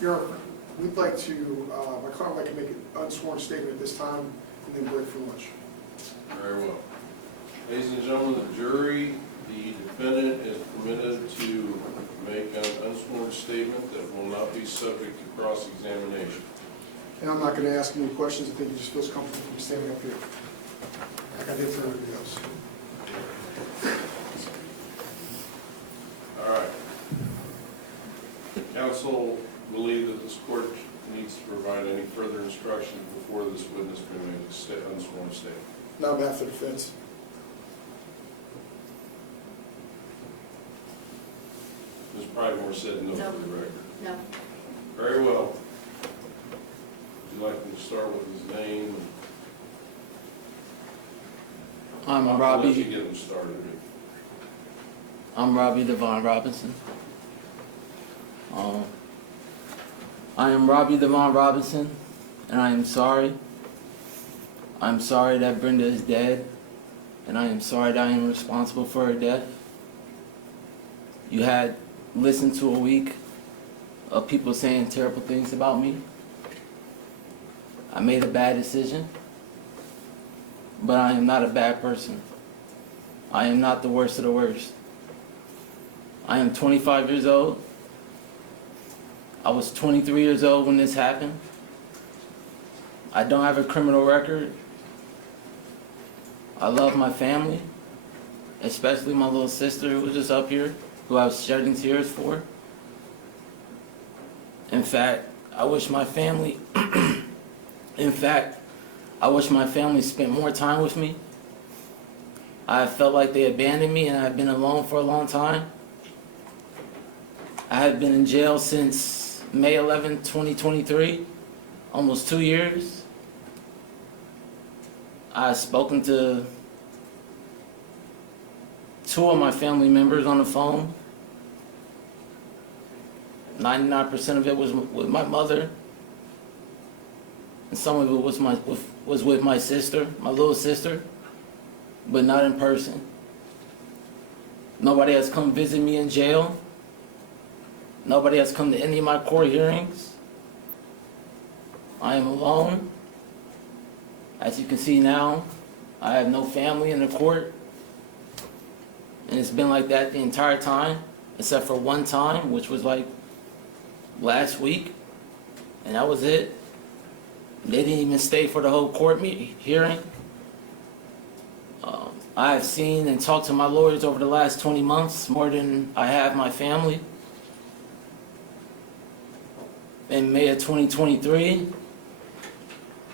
Your Honor, we'd like to, my client would like to make an unsworn statement at this time and then break for lunch. Very well. Ladies and gentlemen of the jury, the defendant is permitted to make an unsworn statement that will not be subject to cross-examination. And I'm not going to ask any questions. I think he just feels comfortable from standing up here, like I did for everybody else. All right. Counsel believe that this court needs to provide any further instruction before this witness can make an unsworn statement. Not on behalf of the defense. Ms. Pridemore said no for the record. No. Very well. Would you like me to start with his name? I'm I'll let you Robbi. get him started. I'm Robbi Robinson. I am Robbi Robinson, and I am sorry. I'm sorry that Brenda is dead, and I am sorry that I am responsible for her death. You had listened to a week of people saying terrible things about me. I made a bad decision, but I am not a bad person. I am not the worst of the worst. I am 25 years old. I was 23 years old when this happened. I don't have a criminal record. I love my family, especially my little sister who was just up here, who I was shedding tears for. In fact, I wish my family spent more time with me. I felt like they abandoned me, and I've been alone for a long time. I have been in jail since May 11, 2023, almost 2 years. I've spoken to 2 of my family members on the phone. 99% of it was with my mother, and some of it was with my sister, my little sister, but not in person. Nobody has come visit me in jail. Nobody has come to any of my court hearings. I am alone. As you can see now, I have no family in the court. And it's been like that the entire time, except for one time, which was like last week. And that was it. They didn't even stay for the whole court hearing. I have seen and talked to my lawyers over the last 20 months more than I have my family. In May of 2023,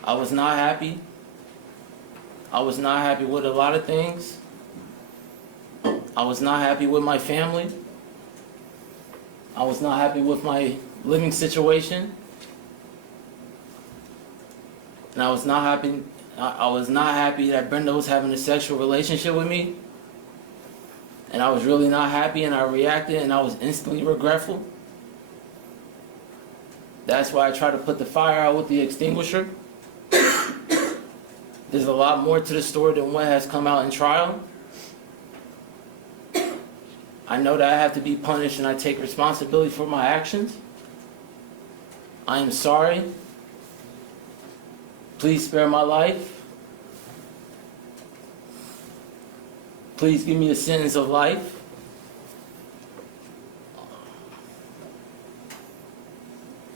I was not happy. I was not happy with a lot of things. I was not happy with my family. I was not happy with my living situation. And I was not happy that Brenda was having a sexual relationship with me. And I was really not happy, and I reacted, and I was instantly regretful. That's why I try to put the fire out with the extinguisher. There's a lot more to the story than what has come out in trial. I know that I have to be punished, and I take responsibility for my actions. I am sorry. Please spare my life. Please give me a sentence of life.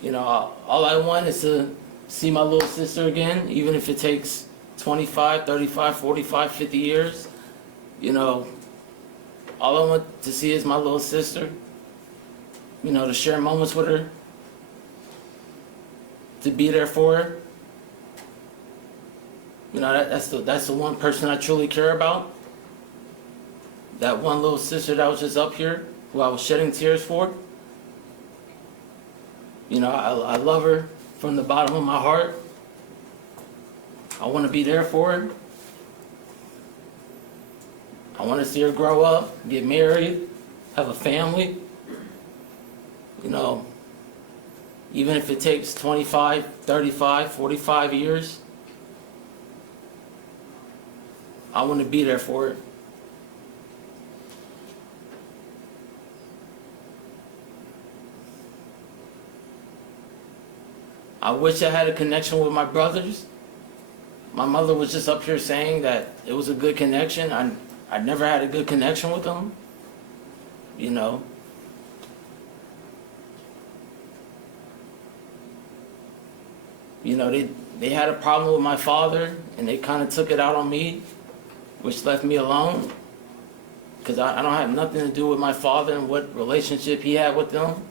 You know, all I want is to see my little sister again, even if it takes 25, 35, 45, 50 years. You know, all I want to see is my little sister. You know, to share moments with her, to be there for her. You know, that's the one person I truly care about. That one little sister that was just up here, who I was shedding tears for. You know, I love her from the bottom of my heart. I want to be there for her. I want to see her grow up, get married, have a family. You know, even if it takes 25, 35, 45 years, I want to be there for her. I wish I had a connection with my brothers. My mother was just up here saying that it was a good connection. I never had a good connection with them, you know. You know, they had a problem with my father, and they kind of took it out on me, which left me alone. Because I don't have nothing to do with my father and what relationship he had with them.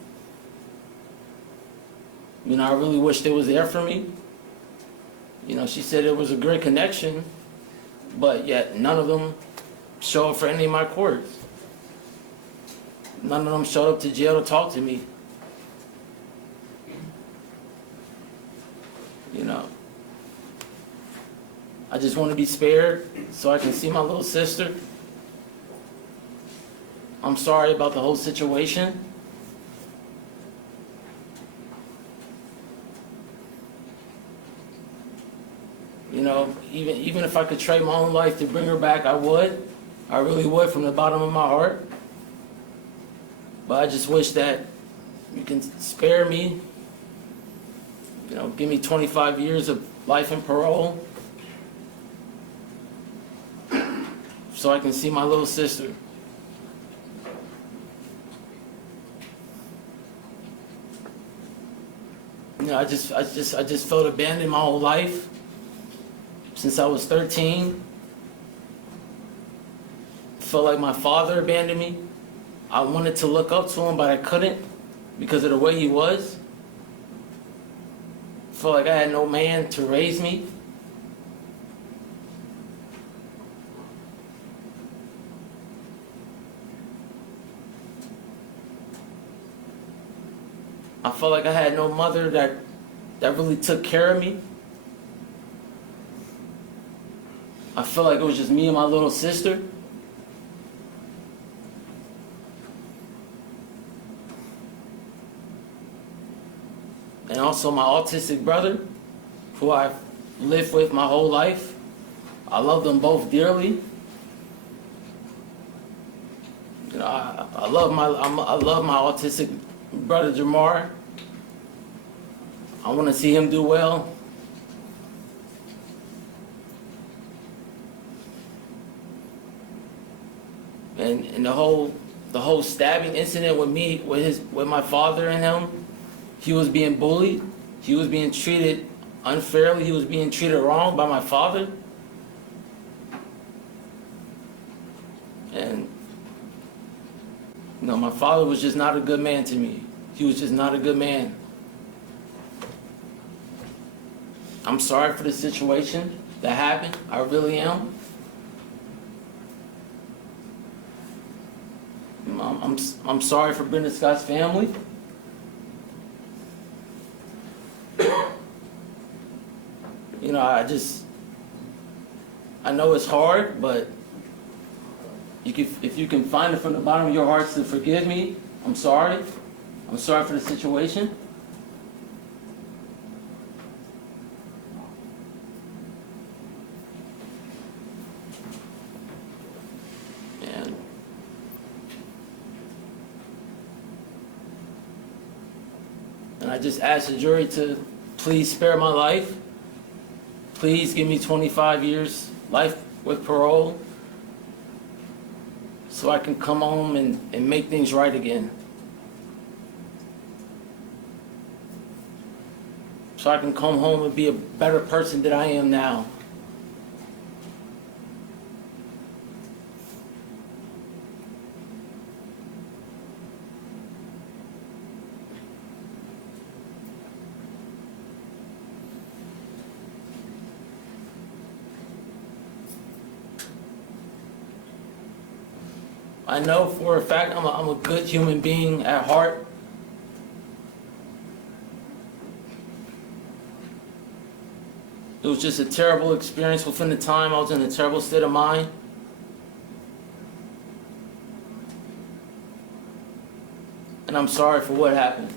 You know, I really wish they was there for me. You know, she said it was a great connection, but yet none of them showed up for any of my courts. None of them showed up to jail to talk to me. You know, I just want to be spared so I can see my little sister. I'm sorry about the whole situation. You know, even if I could trade my own life to bring her back, I would. I really would from the bottom of my heart. But I just wish that you can spare me. You know, give me 25 years of life and parole so I can see my little sister. You know, I just felt abandoned my whole life since I was 13. Felt like my father abandoned me. I wanted to look up to him, but I couldn't because of the way he was. Felt like I had no man to raise me. I felt like I had no mother that really took care of me. I felt like it was just me and my little sister. And also my autistic brother, who I've lived with my whole life. I love them both dearly. You know, I love my autistic brother Jamar. I want to see him do well. And the whole stabbing incident with me, with my father and him, he was being bullied. He was being treated unfairly. He was being treated wrong by my father. And you know, my father was just not a good man to me. He was just not a good man. I'm sorry for the situation that happened. I really am. I'm sorry for Brenda Scott's family. You know, I know it's hard, but if you can find it from the bottom of your hearts to forgive me, I'm sorry. I'm sorry for the situation. And I just ask the jury to please spare my life. Please give me 25 years life with parole so I can come home and make things right again. So I can come home and be a better person than I am now. I know for a fact I'm a good human being at heart. It was just a terrible experience within the time. I was in a terrible state of mind. And I'm sorry for what happened.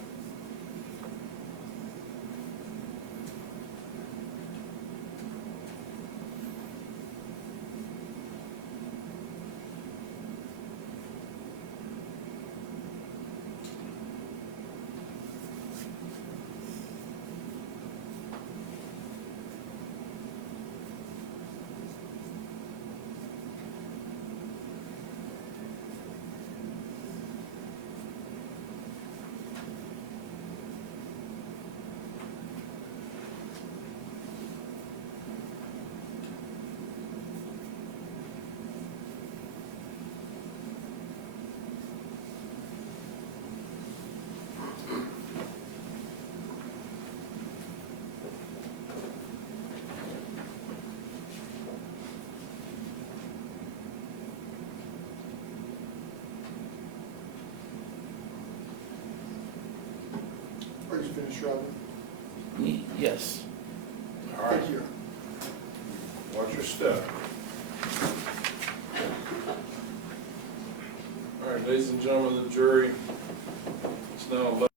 Are you finished, Robin? Yes. All right, Thank you. watch your step. All right, ladies and gentlemen of the jury, it's now 11.